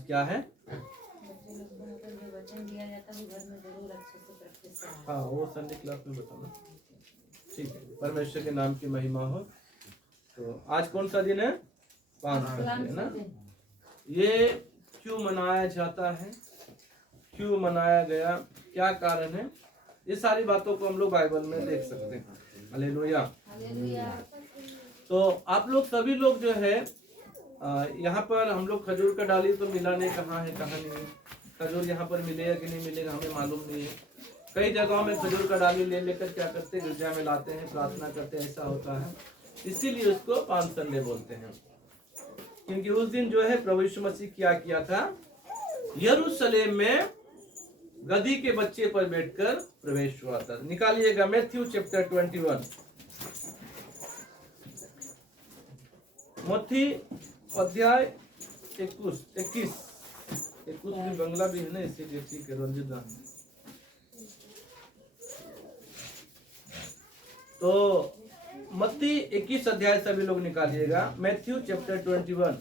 क्या है? हाँ, वो संडे क्लास में बताना। ठीक है, परमेश्वर के नाम की महिमा हो। तो आज कौन सा दिन है? पांच संडे है ना। ये क्यों मनाया जाता है, क्यों मनाया गया, क्या कारण है, ये सारी बातों को हम लोग बाइबल में देख सकते हैं। हालेलुया। तो आप लोग सभी लोग जो है यहाँ पर हम लोग खजूर का डाली तो मिला नहीं, कहाँ है कहाँ नहीं। खजूर यहाँ पर मिलेगा कि नहीं मिलेगा हमें मालूम नहीं है। कई जगहों में खजूर का डाली ले लेकर क्या करते हैं, गिरजा में लाते हैं, प्रार्थना करते हैं, ऐसा होता है। इसीलिए उसको पाम संडे बोलते हैं, क्योंकि उस दिन जो है प्रभु यीशु मसीह क्या किया था, यरूशलेम में गधी के बच्चे पर बैठकर प्रवेश हुआ था। निकालिएगा मैथ्यू चैप्टर 21, मत्ती अध्याय 21 भी बंगला भी है ना, इसीलिए ठीक है रंजित। तो मत्ती 21 अध्याय सभी लोग निकालिएगा, मैथ्यू चैप्टर 21।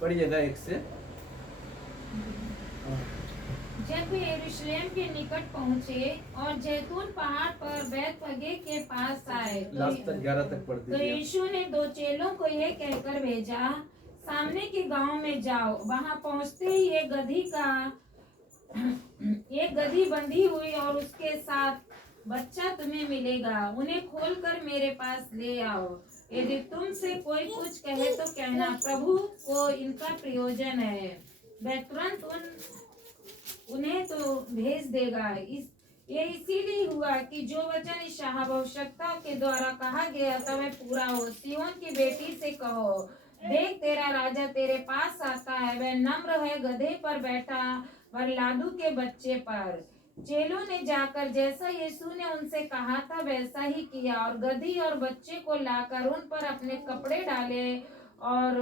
पढ़िएगा एक से। जब वे यरूशलेम के निकट पहुँचे और जैतून पहाड़ पर बैतफगे के पास आए लास्ट तक 11 तक पढ़ दीजिए। तो यीशु ने दो चेलों को यह कहकर भेजा, सामने के गांव में जाओ, वहां पहुंचते ही एक गधी बंधी हुई और उसके साथ बच्चा तुम्हें मिलेगा, उन्हें खोलकर मेरे पास ले आओ। यदि तुमसे कोई कुछ कहे तो कहना, प्रभु को इनका प्रयोजन है, वह तुरंत उन्हें तो भेज देगा। ये इसीलिए हुआ कि जो वचन यशायाह भविष्यद्वक्ता के द्वारा कहा गया था वह पूरा हो। सिय्योन की बेटी से कहो, देख तेरा राजा तेरे पास आता है, वह नम्र है, गधे पर बैठा, वह लादू के बच्चे पर। चेलों ने जाकर जैसा यीशु ने उनसे कहा था वैसा ही किया और गधी और बच्चे को लाकर उन पर अपने कपड़े डाले और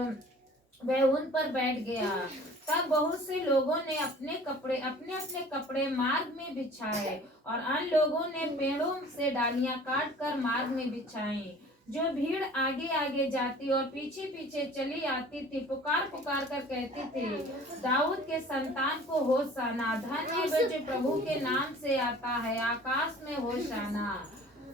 वह उन पर बैठ गया। तब बहुत से लोगों ने अपने अपने कपड़े मार्ग में बिछाए और अन्य लोगों ने पेड़ों से डालियां काट कर मार्ग में बिछाई। जो भीड़ आगे आगे जाती और पीछे पीछे चली आती थी, पुकार पुकार कर कहती थी, दाऊद के संतान को होशाना, धन्य है वह जो प्रभु के नाम से आता है, आकाश में होशाना।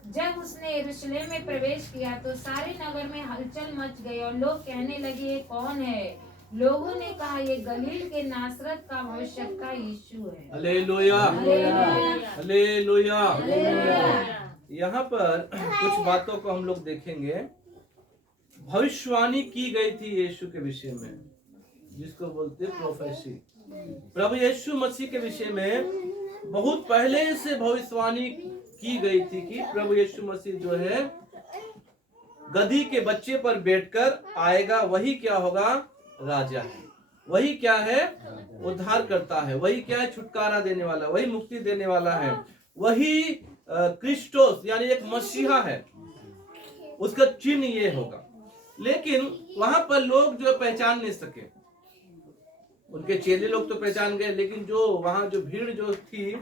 जब उसने यरूशलेम में प्रवेश किया तो सारे नगर में हलचल मच गई और लोग कहने लगे, ये कौन है? लोगों ने कहा, ये गलील के नासरत का भविष्यद्वक्ता यीशु है। Hallelujah, hallelujah. यहाँ पर कुछ बातों को हम लोग देखेंगे। भविष्यवाणी की गई थी यीशु के विषय में, जिसको बोलते हैं प्रोफेसी। प्रभु यीशु मसीह के विषय में बहुत पहले से भविष्यवाणी की गई थी कि प्रभु यीशु मसीह जो है गधी के बच्चे पर बैठकर आएगा। वही क्या होगा? राजा है। वही क्या है? उद्धार करता है। वही क्या है? छुटकारा देने वाला, वही मुक्ति देने वाला है। वही क्रिस्टोस यानी एक मसीहा है। उसका चिन्ह ये होगा। लेकिन वहां पर लोग जो पहचान नहीं सके, उनके चेले लोग तो पहचान गए, लेकिन जो वहां जो भीड़ जो थी,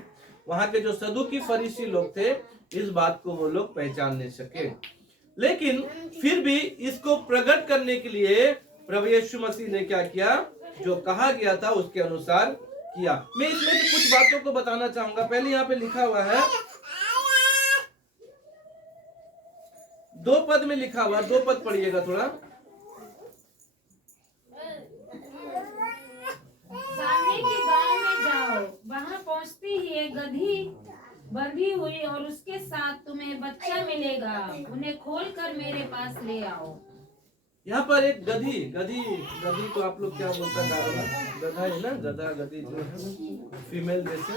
वहां के जो सदूकी फरीसी लोग थे, इस बात को वो लोग पहचान नहीं सके। लेकिन फिर भी इसको प्रकट करने के लिए प्रभु यीशु मसीह ने क्या किया? जो कहा गया था उसके अनुसार किया। मैं इसमें से कुछ बातों को बताना चाहूंगा। पहले यहाँ पे लिखा हुआ है, 2 पद में लिखा हुआ, 2 पद पढ़िएगा थोड़ा। सामने के गांव में जाओ, वहां पहुंचते ही एक गधी बंधी हुई और उसके साथ तुम्हें बच्चा मिलेगा, उन्हें खोलकर मेरे पास ले आओ। यहाँ पर एक गधी को आप लोग क्या बोलते हैं? गधा है ना, गधा गधी जो है फीमेल जैसे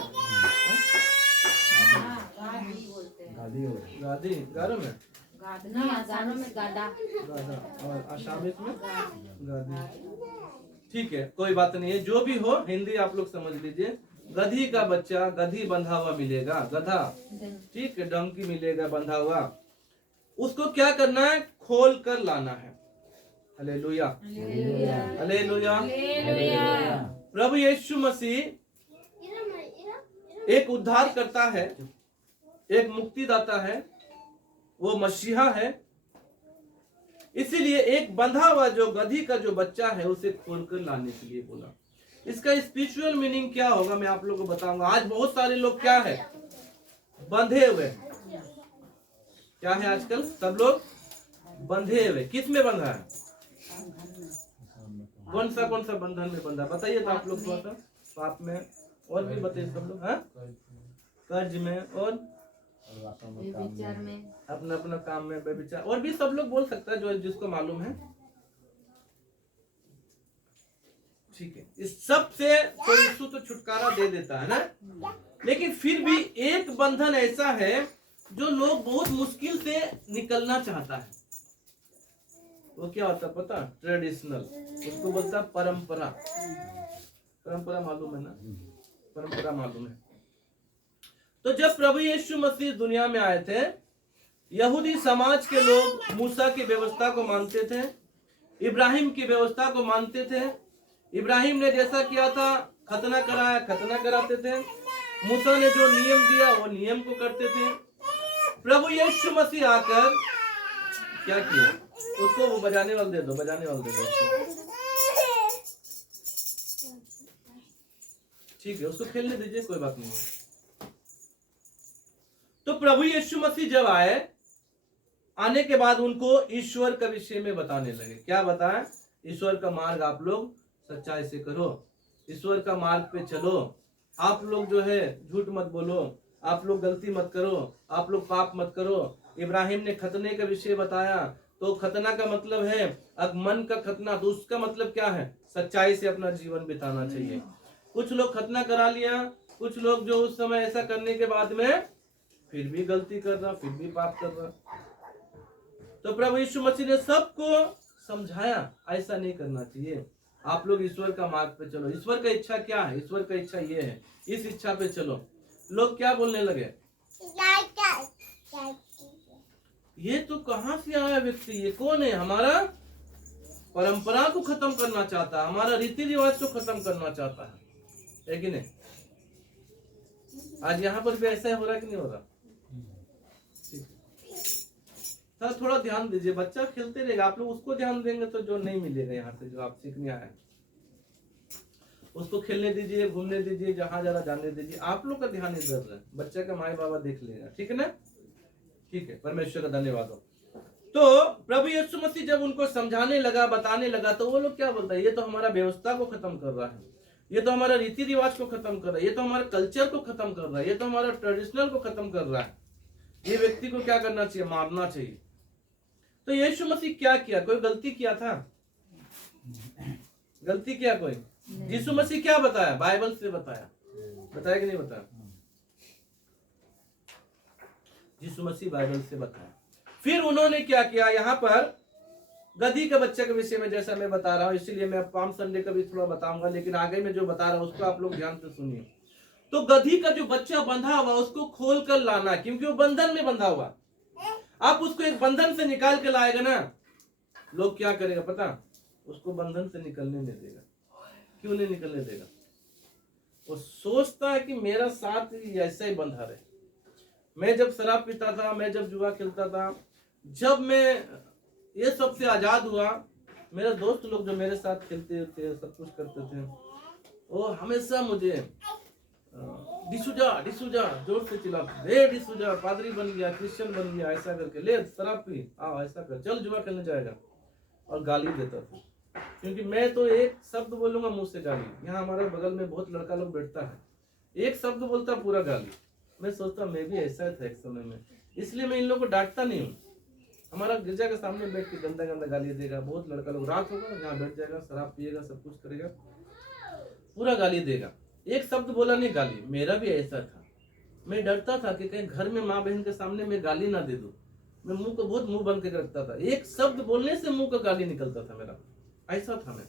गाधी, गारो में गाधा और आसामीज में गाधी। ठीक है, कोई बात नहीं है, जो भी हो, हिंदी आप लोग समझ लीजिए। गधी का बच्चा, गधी बंधा हुआ मिलेगा, गधा, ठीक है, डंकी मिलेगा बंधा हुआ। उसको क्या करना है? खोल कर लाना है। Hallelujah, hallelujah, hallelujah. हालेलुया। प्रभु यीशु मसीह एक उद्धार करता है, एक मुक्तिदाता है, वो मसीहा है। इसीलिए एक बंधा हुआ जो गधी का जो बच्चा है उसे खोलकर लाने के लिए बोला। इसका स्पिरिचुअल मीनिंग क्या होगा मैं आप लोगों को बताऊंगा। आज बहुत सारे लोग क्या है, बंधे हुए। क्या है आजकल? सब लोग बंधे हुए। किस में बंधा है? कौन सा बंधन में बंधा? बताइए तो आप लोग थोड़ा सा। पाप में, और भी बताइए सब लोग। हाँ, कर्ज में, और विचार में, अपना अपना काम में, व्यभिचार, और भी सब लोग बोल सकता है जो जिसको मालूम है। ठीक है, इस सब से तो यीशु तो छुटकारा दे देता है ना। लेकिन फिर भी एक बंधन ऐसा है जो लोग बहुत मुश्किल से निकलना चाहता है। वो क्या होता है पता? ट्रेडिशनल, उसको बोलता है परंपरा। परंपरा मालूम है ना? परंपरा मालूम है। तो जब प्रभु यीशु मसीह दुनिया में आए थे, यहूदी समाज के लोग मूसा की व्यवस्था को मानते थे, इब्राहिम की व्यवस्था को मानते थे। इब्राहिम ने जैसा किया था, खतना कराया, खतना कराते थे। मूसा ने जो नियम दिया वो नियम को करते थे। प्रभु यीशु मसीह आकर क्या किया? उसको वो बजाने वाले दे दो, बजाने वाले दे दो। ठीक है, उसको खेलने दीजिए, कोई बात नहीं। तो प्रभु यीशु मसीह जब आए, आने के बाद उनको ईश्वर का विषय में बताने लगे। क्या बताएं? ईश्वर का मार्ग आप लोग सच्चाई से करो, ईश्वर का मार्ग पे चलो, आप लोग जो है झूठ मत बोलो, आप लोग गलती मत करो, आप लोग पाप मत करो। इब्राहिम ने खतने का विषय बताया। तो खतना का मतलब है अब मन का खतना। तो उसका मतलब क्या है? सच्चाई से अपना जीवन बिताना चाहिए। कुछ लोग खतना करा लिया, कुछ लोग जो उस समय ऐसा करने के बाद में फिर भी गलती कर रहा, फिर भी पाप कर रहा। तो प्रभु यीशु मसीह ने सबको समझाया ऐसा नहीं करना चाहिए, आप लोग ईश्वर का मार्ग पे चलो। ईश्वर का इच्छा क्या है? ईश्वर का इच्छा ये है, इस इच्छा पे चलो। लोग क्या बोलने लगे? ये तो कहां से आया व्यक्ति? ये कौन है? हमारा परंपरा को खत्म करना चाहता है, हमारा रीति रिवाज को खत्म करना चाहता है कि नहीं? आज यहाँ पर भी ऐसा हो रहा है कि नहीं हो रहा? सर थोड़ा ध्यान दीजिए, बच्चा खेलते रहेगा, आप लोग उसको ध्यान देंगे तो जो नहीं मिलेगा यहाँ से, जो आप सीखने आए उसको खेलने दीजिए, घूमने दीजिए, जहां जरा जाने दीजिए। आप लोग का ध्यान इधर है, बच्चे का माई बाबा देख लेगा। ठीक है ना? ठीक है, परमेश्वर का धन्यवाद हो। तो प्रभु यीशु मसीह जब उनको समझाने लगा, बताने लगा, तो वो लोग क्या बोलता है? ये तो हमारा व्यवस्था को खत्म कर रहा है, ये तो हमारा रीति रिवाज को खत्म कर रहा है, ये तो हमारे कल्चर को खत्म कर रहा है, ये तो हमारा ट्रेडिशनल को खत्म कर रहा है। ये व्यक्ति को क्या करना चाहिए? मारना चाहिए। तो यीशु मसीह क्या किया? कोई गलती किया था? गलती किया कोई? यीशु मसीह क्या बताया? बाइबल से बताया। बताया कि नहीं बताया? यीशु मसीह बाइबल से बताया। फिर उन्होंने क्या किया? यहाँ पर गधी के बच्चे के विषय में जैसा मैं बता रहा हूँ, इसीलिए मैं पाम संडे का भी थोड़ा बताऊंगा, लेकिन आगे में जो बता रहा हूँ उसको आप लोग ध्यान से सुनिए। तो गधी का जो बच्चा बंधा हुआ उसको खोल कर लाना, क्योंकि वो बंधन में बंधा हुआ। आप उसको एक बंधन से निकाल के लाएगा ना, लोग क्या करेगा पता? उसको बंधन से निकलने नहीं देगा। क्यों नहीं निकलने देगा? वो सोचता है कि मेरा साथ ऐसा ही बंधा रहे। मैं जब शराब पीता था, मैं जब जुआ खेलता था, जब मैं ये सब से आजाद हुआ, मेरे दोस्त लोग जो मेरे साथ खेलते थे, सब कुछ करते थे, वो हमेशा मुझे डिसूजा डिसूजा जोर से चिल्लाते, डिसूजा पादरी बन गया, क्रिश्चियन बन गया, ऐसा करके, ले शराब पी, आओ ऐसा कर, चल जुआ खेलने जाएगा, और गाली देता था। क्योंकि मैं तो एक शब्द बोलूंगा मुंह से गाली। यहाँ हमारे बगल में बहुत लड़का लोग बैठता है, एक शब्द बोलता पूरा गाली। मैं सोचता मैं भी ऐसा था एक समय में, इसलिए मैं इन लोगों को डांटता नहीं हूँ। हमारा गिरजा के सामने बैठ के गंदा गंदा गाली देगा, बहुत लड़का लोग, रात होगा यहाँ बैठ जाएगा, शराब पिएगा, सब कुछ करेगा, पूरा गाली देगा। एक शब्द बोला नहीं गाली। मेरा भी ऐसा था, मैं डरता था कि कहीं घर में माँ बहन के सामने मैं गाली ना दे दूं। मैं मुंह को बहुत मुंह बंद करके रखता था, एक शब्द बोलने से मुंह का गाली निकलता था मेरा, ऐसा था मैं।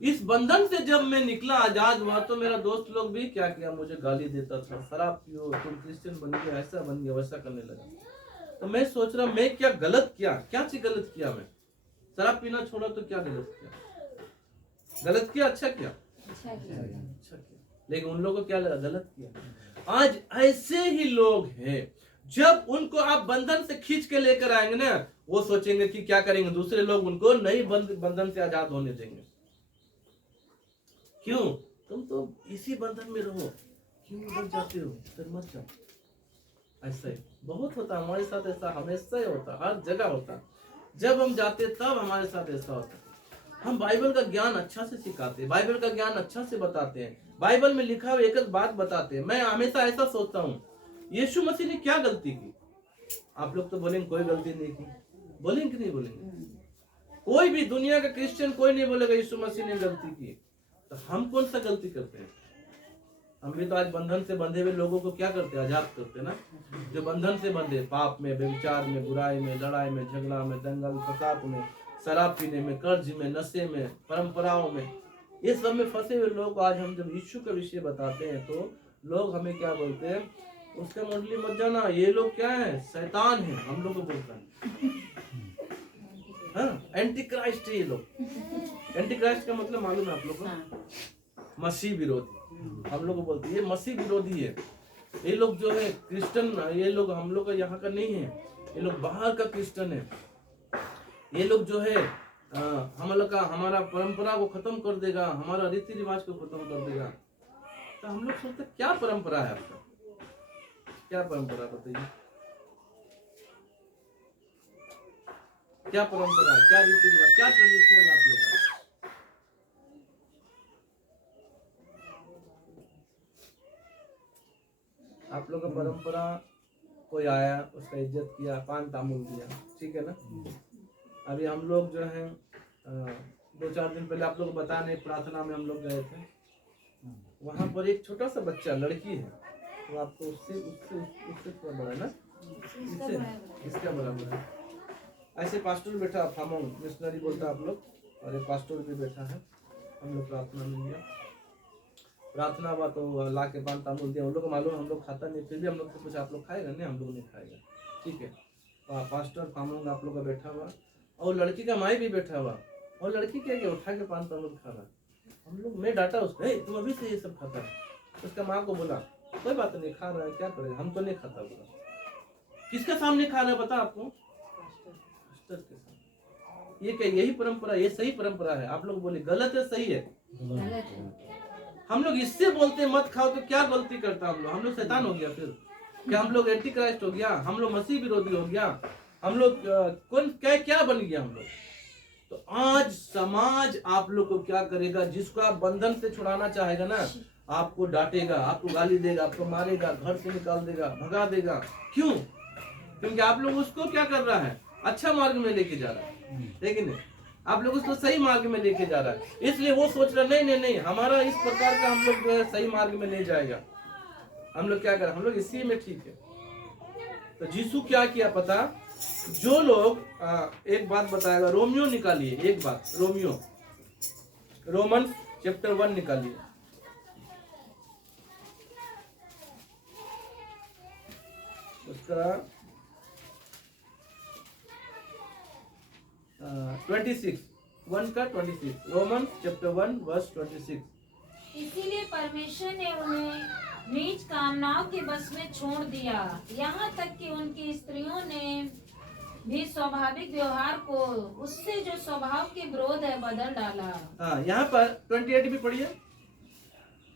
इस बंधन से जब मैं निकला, आजाद हुआ, तो मेरा दोस्त लोग भी क्या किया? मुझे गाली देता था, शराब पियो, तुम क्रिश्चियन बन गया, ऐसा बन गया, वैसा करने लगा। तो मैं सोच रहा मैं क्या गलत किया? क्या चीज गलत किया मैं? शराब पीना छोड़ा तो क्या गलत किया? गलत किया अच्छा किया? अच्छा किया। अच्छा किया। लेकिन उन लोगों को क्या लगा? गलत किया। आज ऐसे ही लोग हैं, जब उनको आप बंधन से खींच के लेकर आएंगे ना, वो सोचेंगे कि क्या करेंगे, दूसरे लोग उनको नहीं बंधन से आजाद होने देंगे। क्यों? तुम तो इसी बंधन में रहो, क्यों उधर जाते हो? फिर मत जाओ। ऐसा ही बहुत होता है हमारे साथ, ऐसा हमेशा ही होता, हर जगह होता। जब हम जाते तब हमारे साथ ऐसा होता। हम बाइबल का ज्ञान अच्छा से सिखाते हैं, बाइबल का ज्ञान अच्छा से बताते हैं, बाइबल में लिखा हुआ एक एक बात बताते हैं। मैं हमेशा ऐसा सोचता हूँ, यीशु मसीह ने क्या गलती की? आप लोग तो बोलेंगे कोई गलती नहीं की, बोलेंगे कि नहीं बोलेंगे? कोई भी दुनिया का क्रिश्चियन कोई नहीं बोलेगा यीशु मसीह ने गलती की। तो हम कौन सा गलती करते हैं? हम भी तो आज बंधन से बंधे हुए लोगों को क्या करते हैं? आजाद करते हैं ना। जो बंधन से बंधे, पाप में, व्यभिचार में, बुराई में, लड़ाई में, झगड़ा में, दंगल फसाद में, शराब पीने में, कर्ज में, नशे में, परंपराओं में, ये सब में फंसे हुए लोग को आज हम जब यीशु का विषय बताते हैं तो लोग हमें क्या बोलते हैं? उसका मंडली मत जाना, ये लोग क्या है? शैतान है, हम लोग को बोलता है। हाँ, एंटी क्राइस्ट है ये लोग। एंटी क्राइस्ट का मतलब मालूम है आप लोग को? मसीह विरोधी। हम लोग को बोलते हैं ये मसीह विरोधी है। ये लोग जो है क्रिश्चियन, ये लोग हम लोग का यहाँ का नहीं है, ये लोग बाहर का क्रिश्चियन है। ये लोग जो है हम लोग का हमारा परंपरा को खत्म कर देगा, हमारा रीति रिवाज को खत्म कर देगा। तो हम लोग सोचते क्या परंपरा है आपका? क्या परंपरा बताइए? क्या परंपरा, क्या रीति रिवाज, क्या ट्रेडिशनल है आप लोग का? आप लोग का परंपरा, कोई आया उसका इज्जत किया, पान तामुल दिया, ठीक है ना। अभी हम लोग जो है 2-4 दिन पहले आप लोग को बताने प्रार्थना में हम लोग गए थे, वहां पर एक छोटा सा बच्चा, लड़की है, तो आपको उससे थोड़ा बड़ा है ना, इसका बराबर है। ऐसे पास्टर बैठा, फार्मर मिशनरी बोलता है आप लोग, और एक पास्टर भी बैठा है। हम लोग प्रार्थना में गया, प्रार्थना हुआ तो ला के पान तामुल दिया। उन लोग को मालूम हम लोग खाता नहीं, फिर भी हम लोग से कुछ आप लोग खाएगा? नहीं, हम लोग नहीं खाएगा, ठीक है। पास्टर फार्मर आप लोग का बैठा हुआ, और लड़की का माई भी बैठा हुआ, और लड़की क्या क्या उठा के पान तामुल खा रहा। हम लोग, मैं डांटा उसको, तुम अभी से ये सब खाता है। उसका माँ को बोला कोई बात नहीं, खा रहा है, क्या करेगा, हम तो नहीं खाता। बोला किसके सामने खा रहा है पता आपको? पास्टर के सामने। ये क्या, यही परंपरा, ये सही परंपरा है? आप लोग बोले गलत है, सही है? गलत है। हम लोग इससे बोलते मत खाओ, तो क्या गलती करता हम लोग शैतान हो गया फिर? क्या हम लोग एंटी क्राइस्ट हो गया? हम लोग मसीह विरोधी हो गया? हम लोग कौन क्या बन गया हम लोग? तो आज समाज आप लोग को क्या करेगा? जिसको आप बंधन से छुड़ाना चाहेगा ना, आपको डांटेगा, आपको गाली देगा, आपको मारेगा, घर से निकाल देगा, भगा देगा। क्यों? क्योंकि आप लोग उसको क्या कर रहा है? अच्छा मार्ग में लेके जा रहा है, लेकिन आप लोग उसको सही मार्ग में लेके जा रहा है। इसलिए वो सोच रहा नहीं नहीं नहीं, हमारा इस प्रकार का हम लोग जो है सही मार्ग में नहीं जाएगा। हम लोग क्या करें? हम लोग इसी में ठीक है। तो यीशु क्या किया पता? जो लोग एक बात बताएगा, रोमियो निकालिए, एक बात, रोमियो, रोमन चैप्टर 1 निकालिए। उसका 26, 1 का 26, रोमन चैप्टर 1 वर्स 26। इसीलिए परमेश्वर ने उन्हें नीच कामनाओं के बस में छोड़ दिया, यहाँ तक कि उनकी स्त्रियों ने भी स्वाभाविक व्यवहार को उससे जो स्वभाव के विरोध है बदल डाला। हाँ, यहाँ पर 28 भी पढ़िए।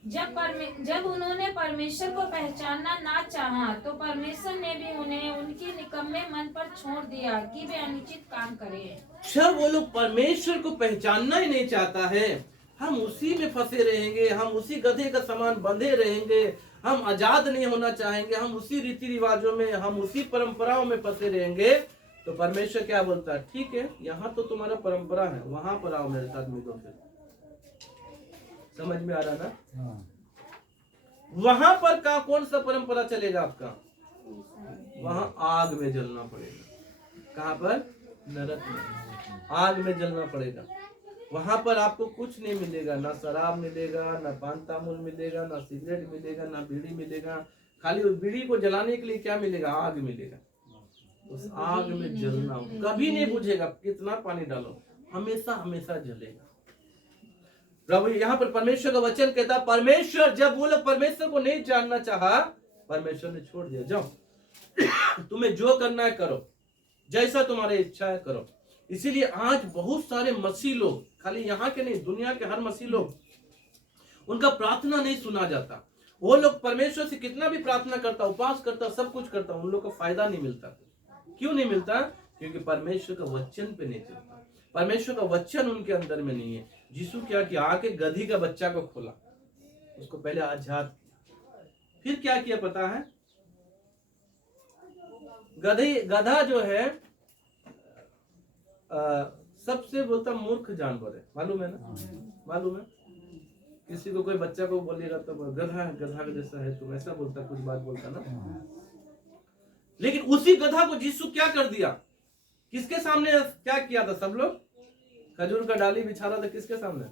जब उन्होंने परमेश्वर को पहचानना ना चाहा, तो परमेश्वर ने भी उन्हें उनके निकम्मे मन पर छोड़ दिया कि वे अनुचित काम करें। जब वो लोग परमेश्वर को पहचानना ही नहीं चाहता है, हम उसी में फंसे रहेंगे, हम उसी गधे का समान बंधे रहेंगे, हम आजाद नहीं होना चाहेंगे, हम उसी रीति रिवाजों में, हम उसी परंपराओं में फंसे रहेंगे। तो परमेश्वर क्या बोलता है? ठीक है, यहाँ तो तुम्हारा परंपरा है, वहां पर आओ मेरे साथ मिलो। फिर समझ में आ रहा ना? वहां पर का कौन सा परंपरा चलेगा आपका? वहां आग में जलना पड़ेगा। कहाँ पर? नरक में आग में जलना पड़ेगा। वहां पर आपको कुछ नहीं मिलेगा, ना शराब मिलेगा, ना पान तामुल मिलेगा, ना सिगरेट मिलेगा, ना बीड़ी मिलेगा। खाली उस बीड़ी को जलाने के लिए क्या मिलेगा? आग मिलेगा। उस आग में जलना कभी नहीं बुझेगा, कितना पानी डालो। हमेशा हमेशा जलेगा। प्रभु यहाँ पर परमेश्वर का वचन कहता, परमेश्वर जब वो लोग परमेश्वर को नहीं जानना चाहा, परमेश्वर ने छोड़ दिया, जाओ तुम्हें जो करना है करो, जैसा तुम्हारी इच्छा है करो। इसीलिए आज बहुत सारे मसीह लोग, खाली यहाँ के नहीं, दुनिया के हर मसीह लोग, उनका प्रार्थना नहीं सुना जाता। वो लोग परमेश्वर से कितना भी प्रार्थना करता, उपवास करता, सब कुछ करता, उन लोग को फायदा नहीं मिलता। क्यों नहीं मिलता? क्योंकि परमेश्वर का वचन पे नहीं चलता, परमेश्वर का वचन उनके अंदर में नहीं है। यीशु क्या किया? आके गधी का बच्चा को खोला, उसको पहले आजाद किया, फिर क्या किया पता है? गधा जो है सबसे बोलता मूर्ख जानवर है, मालूम है ना? मालूम है? किसी को कोई बच्चा को बोलेगा तो गधा गधा जैसा है तुम, ऐसा बोलता, कुछ बात बोलता ना। लेकिन उसी गधा को यीशु क्या कर दिया? किसके सामने क्या किया था? सब लोग खजूर का डाली बिछा रहा था, किसके सामने?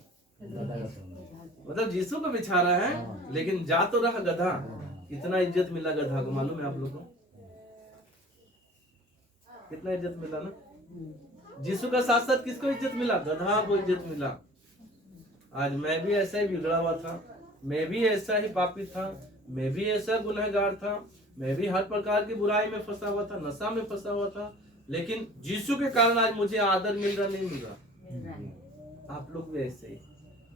मतलब यीशु को बिछा रहा है, लेकिन जा तो रहा गधा। कितना इज्जत मिला गधा को, मालूम है आप लोगों को? कितना इज्जत मिला ना? यीशु का साथ साथ किसको इज्जत मिला? गधा को इज्जत मिला। आज मैं भी ऐसा ही बिगड़ा हुआ था, मैं भी ऐसा ही पापी था, मैं भी ऐसा गुनहगार था, मैं भी हर प्रकार की बुराई में फंसा हुआ था, नशा में फंसा हुआ था, लेकिन यीशु के कारण आज मुझे आदर मिल रहा, नहीं मिल रहा? आप लोग भी ऐसे ही,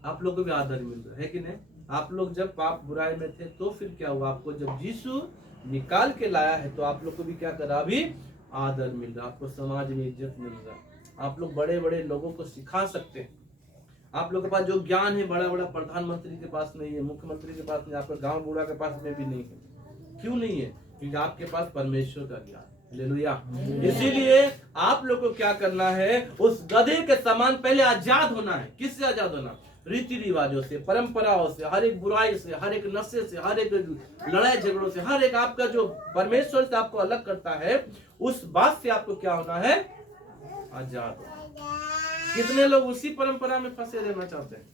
आप लोग को भी आदर मिल रहा है कि नहीं? आप लोग जब पाप बुराई में थे तो फिर क्या हुआ? आपको जब यीशु निकाल के लाया है तो आप लोग को भी क्या करा? अभी आदर मिल रहा, आपको समाज में इज्जत मिल रहा, आप लोग बड़े बड़े लोगों को सिखा सकते हैं। आप लोग के पास जो ज्ञान है बड़ा बड़ा प्रधानमंत्री के पास नहीं है, मुख्यमंत्री के पास नहीं, आपका गांव बूढ़ा के पास में भी नहीं है। क्यों नहीं है? क्योंकि आपके पास परमेश्वर का ज्ञान। हालेलुया। इसीलिए आप लोग को क्या करना है? उस गधे के समान पहले आजाद होना है। किससे आजाद होना? रीति रिवाजों से, परंपराओं से, हर एक बुराई से, हर एक नशे से, हर एक लड़ाई झगड़ों से, हर एक आपका जो परमेश्वर से आपको अलग करता है, उस बात से आपको क्या होना है? आजाद होना। कितने लोग उसी परंपरा में फंसे रहना चाहते हैं?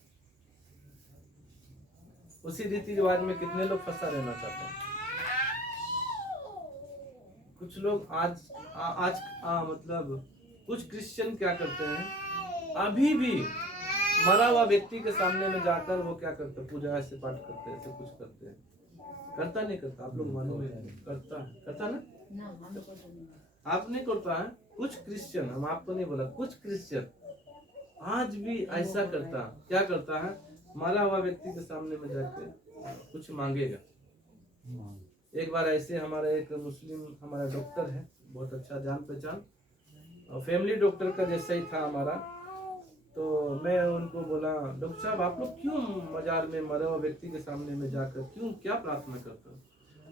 उसी रीति रिवाज में कितने लोग फंसा रहना चाहते हैं? कुछ लोग मतलब कुछ क्रिश्चियन क्या करते हैं, अभी भी मरा हुआ व्यक्ति के सामने में जाकर वो क्या करते हैं? पूजा ऐसे पाठ करते हैं, ऐसे कुछ करते हैं। करता नहीं करता? आप लोग मालूम है? करता है, करता ना? आप नहीं करता है? कुछ क्रिश्चियन, हम आपको नहीं बोला, कुछ क्रिश्चियन आज भी ऐसा करता। क्या करता है? मरा हुआ व्यक्ति के सामने में जाके कुछ मांगेगा। एक बार ऐसे हमारा एक मुस्लिम हमारा डॉक्टर है, बहुत अच्छा जान पहचान, और फैमिली डॉक्टर का जैसा ही था हमारा, तो मैं उनको बोला, डॉक्टर साहब आप लोग क्यों मजार में मरा हुआ व्यक्ति के सामने में जाकर क्यों क्या प्रार्थना करते हो?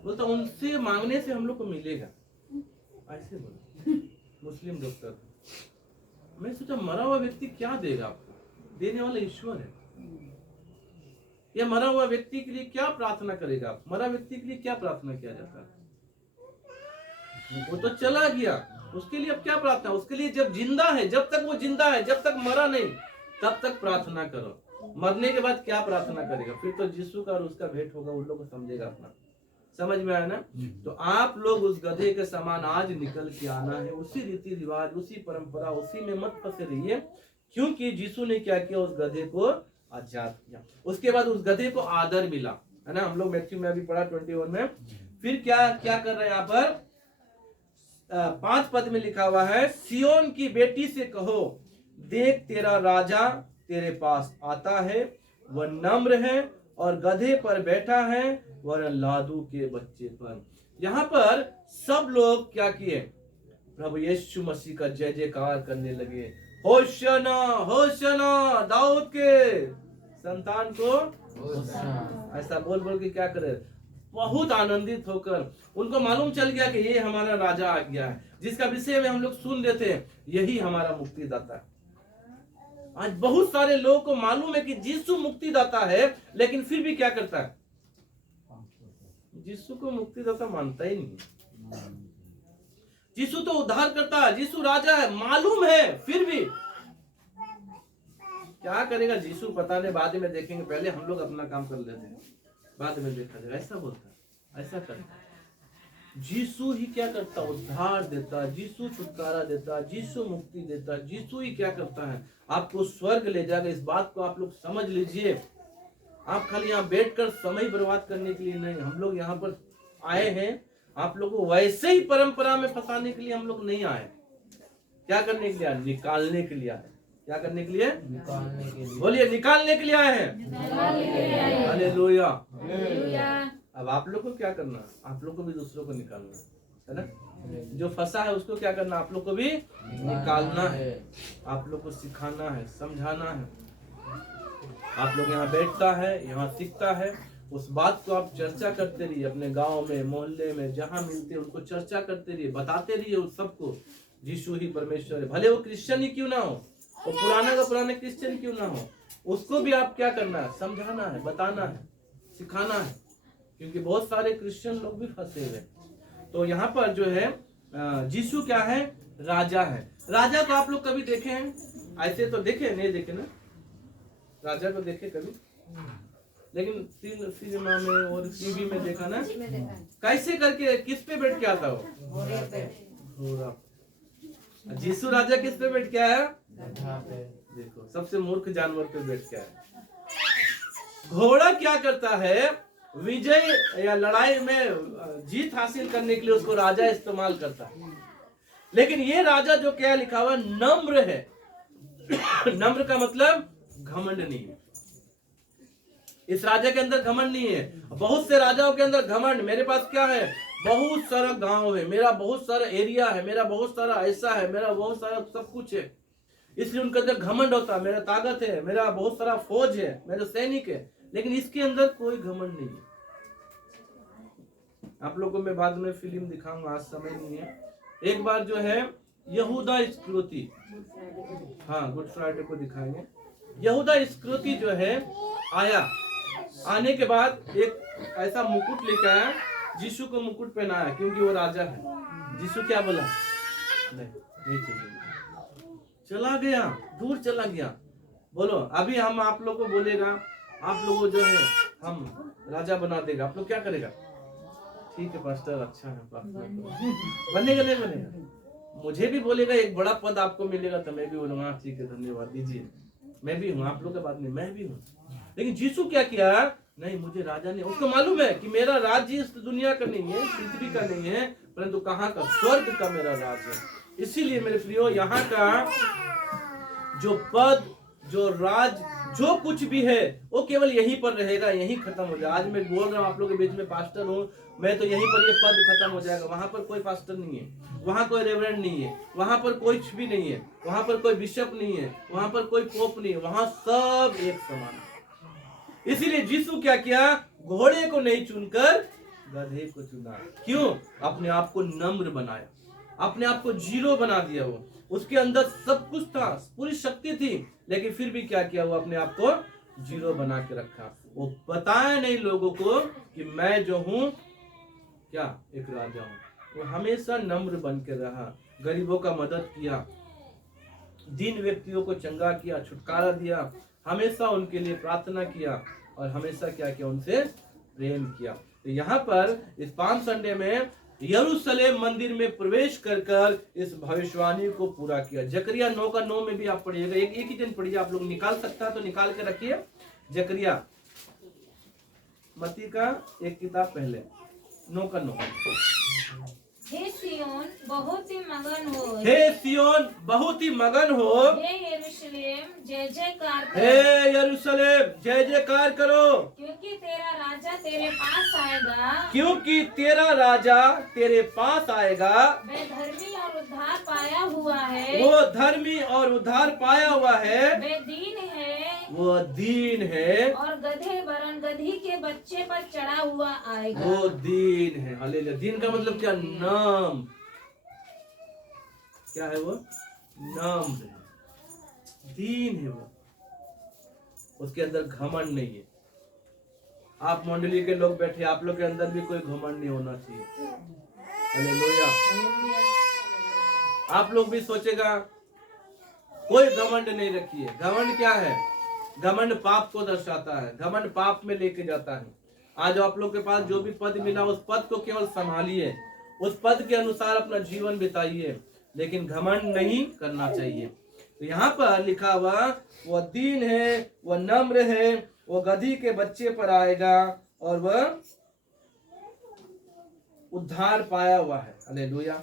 बोलता उनसे मांगने से हम लोग को मिलेगा, ऐसे बोला मुस्लिम डॉक्टर। मैं सोचा मरा हुआ व्यक्ति क्या देगा आपको? देने वाला ईश्वर है। या मरा हुआ व्यक्ति के लिए क्या प्रार्थना करेगा आप? मरा व्यक्ति के लिए क्या प्रार्थना किया जाता है? वो तो चला गया, उसके लिए अब क्या प्रार्थना? उसके लिए जब जिंदा है, जब तक वो जिंदा है, जब तक मरा नहीं, तब तक प्रार्थना करो। मरने के बाद क्या प्रार्थना करेगा? फिर तो यीशु का और उसका भेंट होगा, उन लोग को समझेगा अपना। समझ में आया ना? तो आप लोग उस गधे के समान आज निकल के आना है, उसी रीति रिवाज, उसी परंपरा, उसी में मत फंसे रहिए, क्योंकि यीशु ने क्या किया? उस गधे को आजाद किया। उसके बाद उस गधे को आदर मिला, है ना? हम लोग मैथ्यू में अभी पढ़ा 21 में। फिर क्या क्या कर रहे हैं यहाँ पर? 5 पद में लिखा हुआ है, सियोन की बेटी से कहो, देख तेरा राजा तेरे पास आता है, वह नम्र है और गधे पर बैठा है, वह लादू के बच्चे पर। यहाँ पर सब लोग क्या किए? प्रभु यीशु मसीह का जय जयकार करने लगे। होशाना होशाना, दाऊद के संतान को ऐसा बोल बोल के क्या करे? बहुत आनंदित होकर उनको मालूम चल गया कि ये हमारा राजा आ गया है, जिसका विषय में हम लोग सुन लेते हैं, यही हमारा मुक्तिदाता है। आज बहुत सारे लोगों को मालूम है कि यीशु मुक्तिदाता है, लेकिन फिर भी क्या करता है? यीशु को मुक्तिदाता मानता ही नहीं। यीशु तो उद्धार करता है, यीशु राजा है, मालूम है, फिर भी क्या करेगा? यीशु पता नहीं, बाद में देखेंगे, पहले हम लोग अपना काम कर लेते हैं, बाद में देखा जाएगा। ऐसा बोलता है, ऐसा करता है। यीशु ही क्या करता? उद्धार देता, यीशु छुटकारा देता, यीशु मुक्ति देता, यीशु ही क्या करता है? आपको स्वर्ग ले जाएगा। इस बात को आप लोग समझ लीजिए। आप खाली यहाँ बैठकर समय बर्बाद करने के लिए नहीं, हम लोग यहाँ पर आए हैं आप लोगों को वैसे ही परंपरा में फंसाने के लिए हम लोग नहीं आए। क्या करने के लिए आए? निकालने के लिए आए। क्या करने के लिए? निकालने के लिए। बोलिए, निकालने के लिए आए हैं। हालेलुया। हालेलुया। अब आप लोग को क्या करना? आप लोग को भी दूसरों को निकालना है ना। जो फंसा है उसको क्या करना? आप लोग को भी निकालना है। आप लोग को सिखाना है, समझाना है। आप लोग यहाँ बैठता है, यहाँ सीखता है, उस बात को आप चर्चा करते रहिए। अपने गांव में, मोहल्ले में जहाँ मिलते हैं उनको चर्चा करते रहिए, बताते रहिए उस सबको यीशु ही परमेश्वर है। भले वो क्रिश्चियन ही क्यों ना हो, वो पुराना का पुराना क्रिश्चियन क्यों ना हो, उसको भी आप क्या करना है? समझाना है, बताना है, सिखाना है। क्योंकि बहुत सारे क्रिश्चियन लोग भी फंसे हुए। तो यहाँ पर जो है यीशु क्या है? राजा है। राजा को आप लोग कभी देखे हैं? ऐसे तो देखे नहीं, देखे ना? राजा को देखे कभी? लेकिन सिनेमा में और टीवी में देखा ना? कैसे करके, किस पे बैठ के आता हो? घोड़ा। यीशु राजा किस पे बैठ के आया? देखो, सबसे मूर्ख जानवर पे बैठ के आया। घोड़ा क्या करता है? विजय या लड़ाई में जीत हासिल करने के लिए उसको राजा इस्तेमाल करता है। लेकिन ये राजा जो क्या लिखा हुआ, नम्र है। नम्र का मतलब घमंड नहीं है। इस राजा के अंदर घमंड नहीं है। बहुत से राजाओं के अंदर घमंड, मेरे पास क्या है? बहुत सारा गांव है, मेरा बहुत सारा एरिया है, मेरा बहुत सारा ऐसा है, मेरा बहुत सारा सब कुछ है, इसलिए उनके अंदर घमंड होता है। मेरा ताकत है, मेरा बहुत सारा फौज है, मेरे सैनिक है। लेकिन इसके अंदर कोई घमंड नहीं है। आप लोगों को मैं बाद में फिल्म दिखाऊंगा, आज समय नहीं है। एक बार जो है यहूदा इस्करियोती, हाँ गुड फ्राइडे को दिखाएंगे। यहूदा इस्करियोती जो है आया, आने के बाद एक ऐसा मुकुट लेकर आया, यीशु को मुकुट पहनाया क्योंकि वो राजा है। यीशु क्या बोला? नहीं चाहिए, चला गया, दूर चला गया। बोलो, अभी हम आप लोग को बोलेगा, आप लोगों जो है हम राजा बना देगा, आप लोग क्या करेगा? ठीक है पास्टर, अच्छा है, बनेगा नहीं बनेगा? मुझे भी बोलेगा एक बड़ा पद आपको मिलेगा तो मैं भी बोलूंगा ठीक है धन्यवाद दीजिए, मैं भी हूँ, आप लोग के बाद में मैं भी हूँ। लेकिन यीशु क्या किया? नहीं, मुझे राजा नहीं। उसको मालूम है कि मेरा राज्य इस दुनिया का नहीं है, पृथ्वी का नहीं है, परंतु कहाँ का? स्वर्ग का मेरा राज है। इसीलिए मेरे प्रियो, यहाँ का जो पद, जो राज, जो कुछ भी है वो केवल यहीं पर रहेगा, यहीं खत्म हो जाएगा। आज मैं बोल रहा हूँ आप लोगों के बीच में पास्टर हूँ मैं, तो यहीं पर ये पद खत्म हो जाएगा। वहां पर कोई पास्टर नहीं है, वहां कोई रेवरेंड नहीं है, वहां पर कोई कुछ भी नहीं है, वहां पर कोई बिशप नहीं है, वहां पर कोई पोप नहीं है, वहां सब एक समान है। इसीलिए यीशु क्या किया? घोड़े को नहीं चुनकर गधे को चुना। क्यों? अपने आप को नम्र बनाया, अपने आप को जीरो बना दिया। वो उसके अंदर सब कुछ था, पूरी शक्ति थी, लेकिन फिर भी क्या किया? वो अपने आप को जीरो बना के रखा। वो बताया नहीं लोगों को कि मैं जो हूँ क्या एक राजा हूँ। वो हमेशा नम्र बन के रहा, गरीबों का मदद किया, दीन व्यक्तियों को चंगा किया, छुटकारा दिया, हमेशा उनके लिए प्रार्थना किया और हमेशा क्या किया? उनसे प्रेम किया। तो यहाँ पर इस पाम संडे में यरूशलेम मंदिर में प्रवेश कर कर इस भविष्यवाणी को पूरा किया। जकरिया 9:9 में भी आप पढ़िएगा, एक ही दिन पढ़िए, आप लोग निकाल सकता है तो निकाल के रखिए। जकरिया मत्ती का एक किताब पहले 9:9। हे सियोन बहुत ही मगन हो, हे सियोन बहुत ही मगन हो, हे यरूशलेम जय जयकार करो, हे यरूशलेम जय जयकार करो, क्योंकि तेरा राजा तेरे पास आएगा, क्योंकि तेरा राजा तेरे पास आएगा। वह धर्मी और उद्धार पाया हुआ है, वो धर्मी और उद्धार पाया हुआ है, वह दीन है, वो दीन है, और गधे वरन गधी के बच्चे पर चढ़ा हुआ आएगा। वो दीन है। हालेलुया। दीन का मतलब क्या? नाम। क्या है वो? नाम है, दीन है वो। उसके अंदर घमंड नहीं है। आप मंडली के लोग बैठे, आप लोग के अंदर भी कोई घमंड नहीं होना चाहिए। हालेलुया। आप लोग भी सोचेगा कोई घमंड नहीं रखिए। घमंड क्या है? घमंड पाप को दर्शाता है, घमंड पाप में लेके जाता है। आज आप लोग के पास जो भी पद मिला उस पद को केवल संभालिए, उस पद के अनुसार अपना जीवन बिताइए, लेकिन घमंड नहीं करना चाहिए। तो यहाँ पर लिखा हुआ वह दीन है, वह नम्र है, वो गधी के बच्चे पर आएगा और वह उद्धार पाया हुआ है। हालेलुया,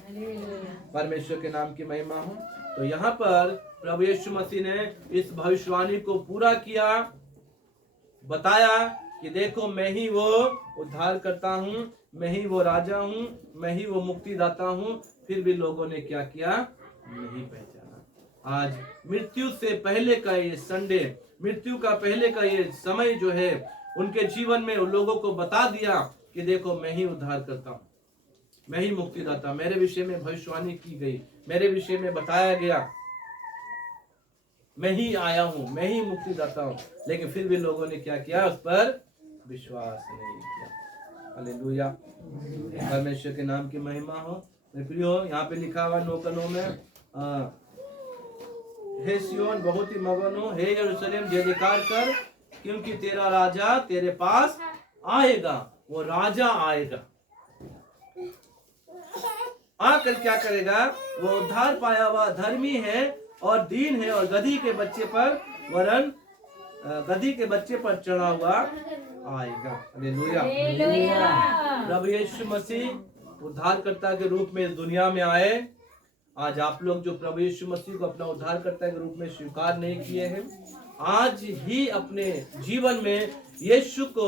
परमेश्वर के नाम की महिमा हो। तो यहाँ पर प्रभु यीशु मसीह ने इस भविष्यवाणी को पूरा किया, बताया कि देखो मैं ही वो उद्धार करता हूँ, मैं ही वो राजा हूँ, मैं ही वो मुक्तिदाता हूँ। फिर भी लोगों ने क्या किया? नहीं पहचाना। आज मृत्यु से पहले का ये संडे, मृत्यु का पहले का ये समय जो है, उनके जीवन में उन लोगों को बता दिया कि देखो मैं ही उद्धार करता हूँ, मैं ही मुक्तिदाता, मेरे विषय में भविष्यवाणी की गई, मेरे विषय में बताया गया, मैं ही आया हूं, मैं ही मुक्तिदाता हूं। लेकिन फिर भी लोगों ने क्या किया? उस पर विश्वास नहीं किया। हालेलुया, परमेश्वर के नाम की महिमा हो। प्रियो, यहाँ पे लिखा हुआ 9 में, हे सियोन बहुत ही मगन हो, हे यरूशलेम जय जयकार कर, क्योंकि तेरा राजा तेरे पास आएगा। वो राजा आएगा, आकर क्या करेगा? वो उद्धार पाया हुआ धर्मी है और दीन है और गधी के बच्चे पर, वरन गधी के बच्चे पर चढ़ा हुआ आएगा। हालेलुया, प्रभु यीशु मसीह उद्धारकर्ता के रूप में इस दुनिया में आए। आज आप लोग जो प्रभु यीशु मसीह को अपना उद्धारकर्ता के रूप में स्वीकार नहीं किए हैं, आज ही अपने जीवन में यीशु को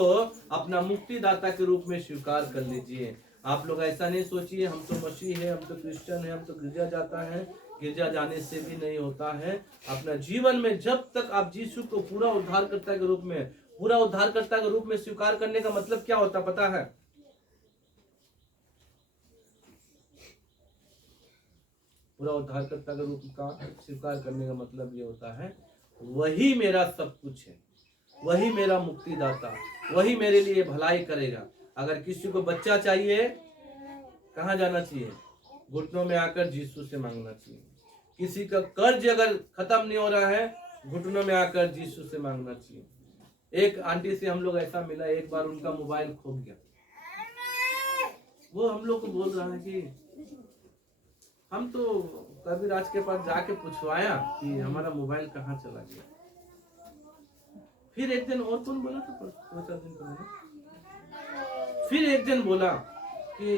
अपना मुक्तिदाता के रूप में स्वीकार कर लीजिए। आप लोग ऐसा नहीं सोचिए हम तो मसीह है, हम तो क्रिश्चियन है, हम तो गिरजा जाता है। गिरजा जाने से भी नहीं होता है। अपना जीवन में जब तक आप यीशु को पूरा उद्धारकर्ता के रूप में, पूरा उद्धारकर्ता के रूप में स्वीकार करने का मतलब क्या होता पता है? पूरा उद्धारकर्ता के रूप का स्वीकार करने का मतलब ये होता है, वही मेरा सब कुछ है, वही मेरा मुक्तिदाता, वही मेरे लिए भलाई करेगा। अगर किसी को बच्चा चाहिए, कहाँ जाना चाहिए? घुटनों में आकर यीशु से मांगना चाहिए। किसी का कर्ज अगर खत्म नहीं हो रहा है, घुटनों में आकर यीशु से मांगना चाहिए। एक आंटी से हम लोग ऐसा मिला, एक बार उनका मोबाइल खो गया। वो हम लोग को बोल रहा है कि हम तो कबीराज के पास जाके पूछवाया कि हमारा मोबाइल कहाँ चला गया। फिर एक दिन और कौन बोला था, 2-4 दिन पहले, फिर एक दिन बोला कि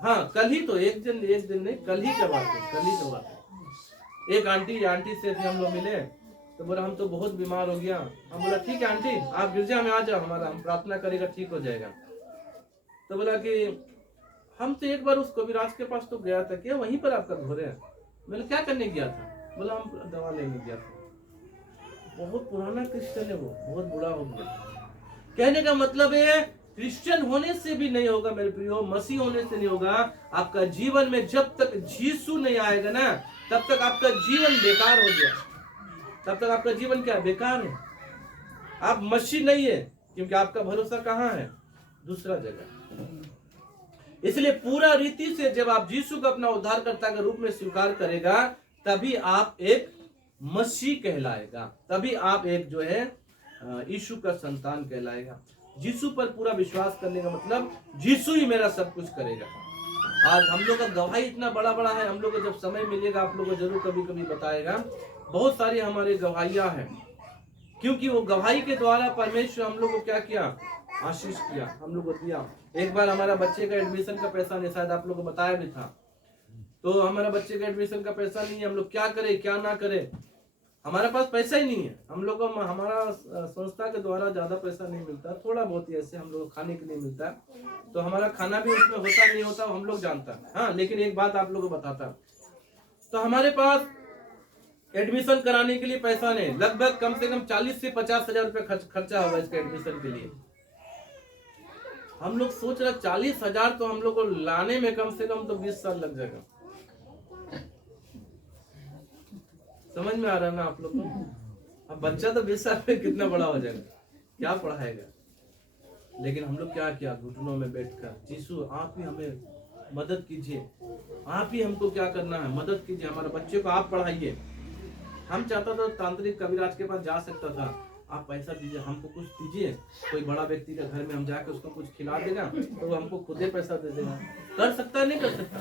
हाँ कल ही, तो एक दिन नहीं, कल ही का बात है। एक आंटी से हम लोग मिले तो बोला हम तो बहुत बीमार हो गया। हम बोला ठीक है आंटी, आप गिरजा में आ जाओ, हमारा हम प्रार्थना करेगा, ठीक हो जाएगा। तो बोला कि हम तो एक बार उस कबीराज के पास तो गया था। क्या वहीं पर आपका घर है? मैंने क्या करने गया था? बोला हम दवा लेने गया था। बहुत पुराना क्रिश्चियन है वो, बहुत बुरा हो गया। कहने का मतलब है क्रिश्चियन होने से भी नहीं होगा मेरे प्रियो, मसीह होने से नहीं होगा। आपका जीवन में जब तक यीशु नहीं आएगा ना, तब तक आपका जीवन बेकार हो गया। तब तक आपका जीवन क्या बेकार है। आप मसीह नहीं है, क्योंकि आपका भरोसा कहाँ है? दूसरा जगह। इसलिए पूरा रीति से जब आप यीशु को अपना उद्धारकर्ता के रूप में स्वीकार करेगा, तभी आप एक मसीह कहलाएगा, तभी आप एक जो है यीशु का संतान कहलाएगा। यीशु पर पूरा विश्वास करने का मतलब यीशु ही मेरा सब कुछ करेगा। आज हम लोग का गवाही इतना बड़ा बड़ा है, हम लोग को जब समय मिलेगा आप लोग को जरूर कभी कभी बताएगा। बहुत सारी हमारी गवाहियां हैं, क्योंकि वो गवाही के द्वारा परमेश्वर हम लोग को क्या किया? आशीष किया, हम लोग को दिया। एक बार हमारा बच्चे का एडमिशन का पैसा नहीं, शायद आप लोग को बताया भी था। तो हमारा बच्चे का एडमिशन का पैसा नहीं है, हम लोग क्या करें क्या ना करें। हमारे पास पैसा ही नहीं है। हम लोग को हमारा संस्था के द्वारा ज्यादा पैसा नहीं मिलता, थोड़ा बहुत ही ऐसे हम लोग खाने के लिए मिलता है। तो हमारा खाना भी उसमें होता नहीं होता हम लोग जानता है। हाँ, लेकिन एक बात आप लोग को बताता, तो हमारे पास एडमिशन कराने के लिए पैसा नहीं, लगभग कम से कम 40 से 50 हजार रुपये खर्चा होगा इसके एडमिशन के लिए। हम लोग सोच रहे 40 हजार तो हम लोग को लाने में कम से कम तो 20 साल लग जाएगा। समझ में आ रहा है ना आप लोग को? अब बच्चा तो 20 साल में कितना बड़ा हो जाएगा, क्या पढ़ाएगा। लेकिन हम लोग क्या किया? घुटनों में बैठकर, यीशु आप ही हमें मदद कीजिए, आप ही हमको क्या करना है, मदद कीजिए, हमारे बच्चे को आप पढ़ाइए। हम चाहता था तांत्रिक कबीराज के पास जा सकता था, आप पैसा दीजिए, हमको कुछ दीजिए, कोई बड़ा व्यक्ति के घर में हम जाकर उसको कुछ खिला देगा तो हमको खुद ही पैसा दे देगा। कर सकता है नहीं कर सकता?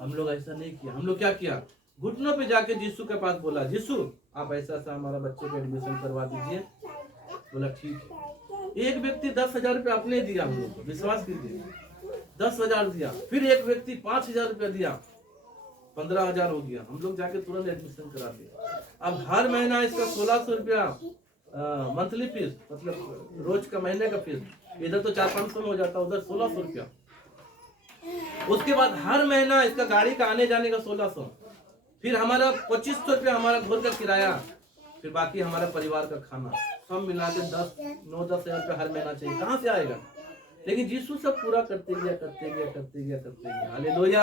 हम लोग ऐसा नहीं किया। हम लोग क्या किया? घुटनों पे जाके यीशु के पास बोला, यीशु आप ऐसा ऐसा हमारा बच्चे का एडमिशन करवा दीजिए। बोला ठीक है। एक व्यक्ति 10,000 रुपया अपने दिया हम लोग को, विश्वास कीजिए 10,000 दिया। फिर एक व्यक्ति 5,000 रुपया दिया, 15,000 हो गया। हम लोग जाके तुरंत एडमिशन करा दिया। अब हर महीना इसका 1,600 रुपया मंथली फीस, मतलब रोज का महीने का फीस। इधर तो 400-500 में हो जाता, उधर 1,600 रुपया। उसके बाद हर महीना इसका गाड़ी का आने जाने का 1,600, फिर हमारा 2,500 रुपया हमारा घर का किराया, फिर बाकी हमारा परिवार का खाना, सब मिला के 9-10 हजार रुपया हर महीना चाहिए। कहाँ से आएगा? लेकिन यीशु सब पूरा करते गया। हालेलुया।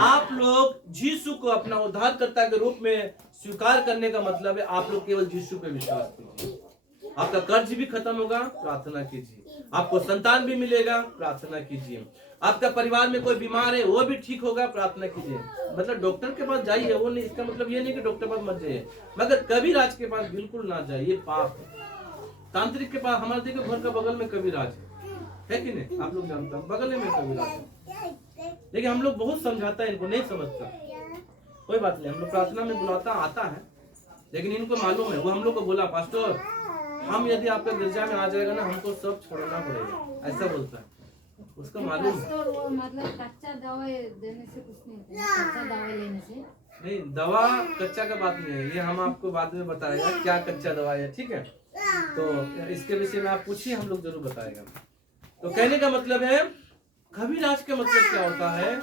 आप लोग यीशु को अपना उद्धारकर्ता के रूप में स्वीकार करने का मतलब है आप लोग केवल यीशु पे विश्वास कीजिए। आपका कर्ज भी खत्म होगा, प्रार्थना कीजिए। आपको संतान भी मिलेगा, प्रार्थना कीजिए। आपका परिवार में कोई बीमार है वो भी ठीक होगा, प्रार्थना कीजिए। मतलब डॉक्टर के पास जाइए, वो नहीं, इसका मतलब ये नहीं कि डॉक्टर के पास मत जाइए, मगर कबीराज के पास बिल्कुल ना जाइए, ये पाप है। तांत्रिक के पास, हमारे देखो घर का बगल में कबीराज है कि नहीं, आप लोग जानते हैं, बगल में कबीराज है। लेकिन हम लोग बहुत समझाता है, इनको नहीं समझता। कोई बात नहीं, हम लोग प्रार्थना में बुलाता आता है, लेकिन इनको मालूम है। वो हम लोग को बोला, पास्टर हम यदि आपका गिरजा में आ जाएगा ना, हमको सब छोड़ना पड़ेगा, ऐसा बोलता है। उसको मालूम है वो मतलब कच्चा दवा देने से कुछ नहीं होता है, कच्चा दवा लेने से नहीं। दवा कच्चा का बात नहीं है, ये हम आपको बाद में बताएगा क्या कच्चा दवा है, ठीक है। तो इसके विषय में आप पूछिए, हम लोग जरूर बताएगा। तो कहने का मतलब है, कबीराज का मतलब क्या होता है?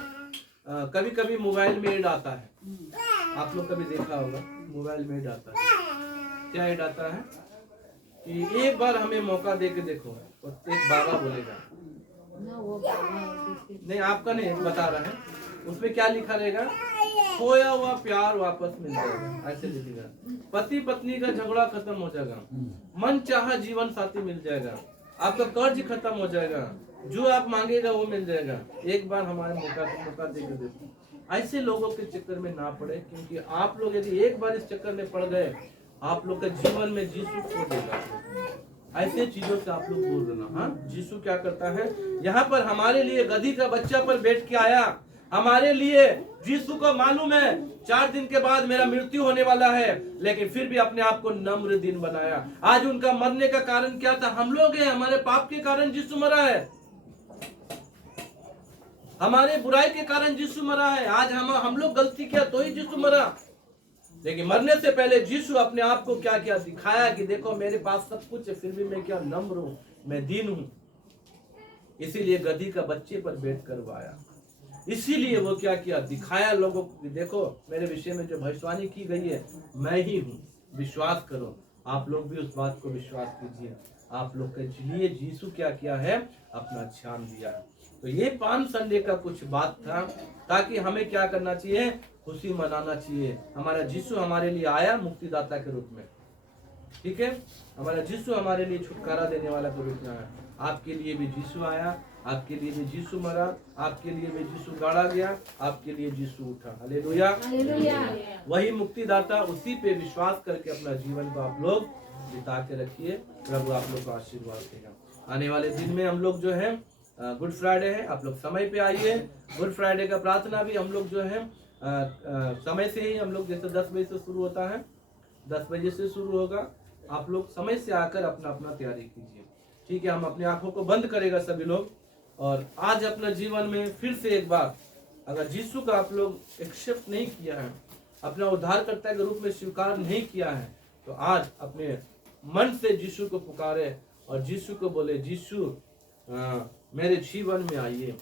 कभी कभी मोबाइल में ऐड आता है, आप लोग कभी देखा होगा, मोबाइल में ऐड आता है। क्या ऐड आता है कि एक बार हमें मौका दे के देखो, तो एक बाबा बोलेगा ना, वो नहीं, आपका नहीं बता रहा है, उसमें क्या लिखा रहेगा? खोया हुआ प्यार वापस मिल जाएगा, ऐसे लिखेगा। पति पत्नी का झगड़ा खत्म हो जाएगा, मन चाहा जीवन साथी मिल जाएगा, आपका कर्ज खत्म हो जाएगा, जो आप मांगेगा वो मिल जाएगा। एक बार हमारे मौका दे के देखो। ऐसे लोगों के चक्कर में ना पड़े, क्योंकि आप लोग यदि एक बार इस चक्कर में पड़ गए, आप लोग का जीवन में यीशु खो देगा। ऐसे चीजों से आप लोग दूर रहना। हाँ, यीशु क्या करता है? यहाँ पर हमारे लिए गधी का बच्चा पर बैठ के आया। हमारे लिए यीशु को मालूम है 4 दिन के बाद मेरा मृत्यु होने वाला है, लेकिन फिर भी अपने आप को नम्र दिन बनाया। आज उनका मरने का कारण क्या था? हम लोग हैं, हमारे पाप के कारण यीशु मरा है, हमारे बुराई के कारण यीशु मरा है। आज हम लोग गलती किया तो ही यीशु मरा, लेकिन मरने से पहले यीशु अपने आप को क्या क्या दिखाया कि देखो मेरे पास सब कुछ है, फिर भी मैं क्या नम्र हूं, मैं दीन हूं। इसीलिए गधी का बच्चे पर बैठ कर आया। इसीलिए वो क्या किया? दिखाया लोगों को, देखो मेरे विषय में जो भविष्यवाणी की गई है मैं ही हूँ, विश्वास करो। आप लोग भी उस बात को विश्वास कीजिए। आप लोग के लिए यीशु क्या किया है? अपना जान दिया है। तो ये पाम संडे का कुछ बात था, ताकि हमें क्या करना चाहिए? खुशी मनाना चाहिए। हमारा यीशु हमारे लिए आया मुक्तिदाता के रूप में, ठीक है। हमारा यीशु हमारे लिए छुटकारा देने वाला के रूप में आया। आपके लिए भी यीशु आया, आपके लिए भी यीशु मरा, आपके लिए भी यीशु गाड़ा गया, आपके लिए यीशु उठा। हालेलुया, वही मुक्तिदाता, उसी पे विश्वास करके अपना जीवन को आप लोग बिता के रखिए। प्रभु आप लोग को आशीर्वाद देगा। आने वाले दिन में हम लोग जो है गुड फ्राइडे है, आप लोग समय पे आइए। गुड फ्राइडे का प्रार्थना भी हम लोग जो है समय से ही, हम लोग जैसे 10 बजे से शुरू होता है, 10 बजे से शुरू होगा। आप लोग समय से आकर अपना अपना तैयारी कीजिए, ठीक है। हम अपनी आंखों को बंद करेगा सभी लोग, और आज अपना जीवन में फिर से एक बार, अगर यीशु का आप लोग एक्सेप्ट नहीं किया है, अपना उद्धारकर्ता के रूप में स्वीकार नहीं किया है, तो आज अपने मन से यीशु को पुकारे और यीशु को बोले, यीशु मेरे जीवन में आइए,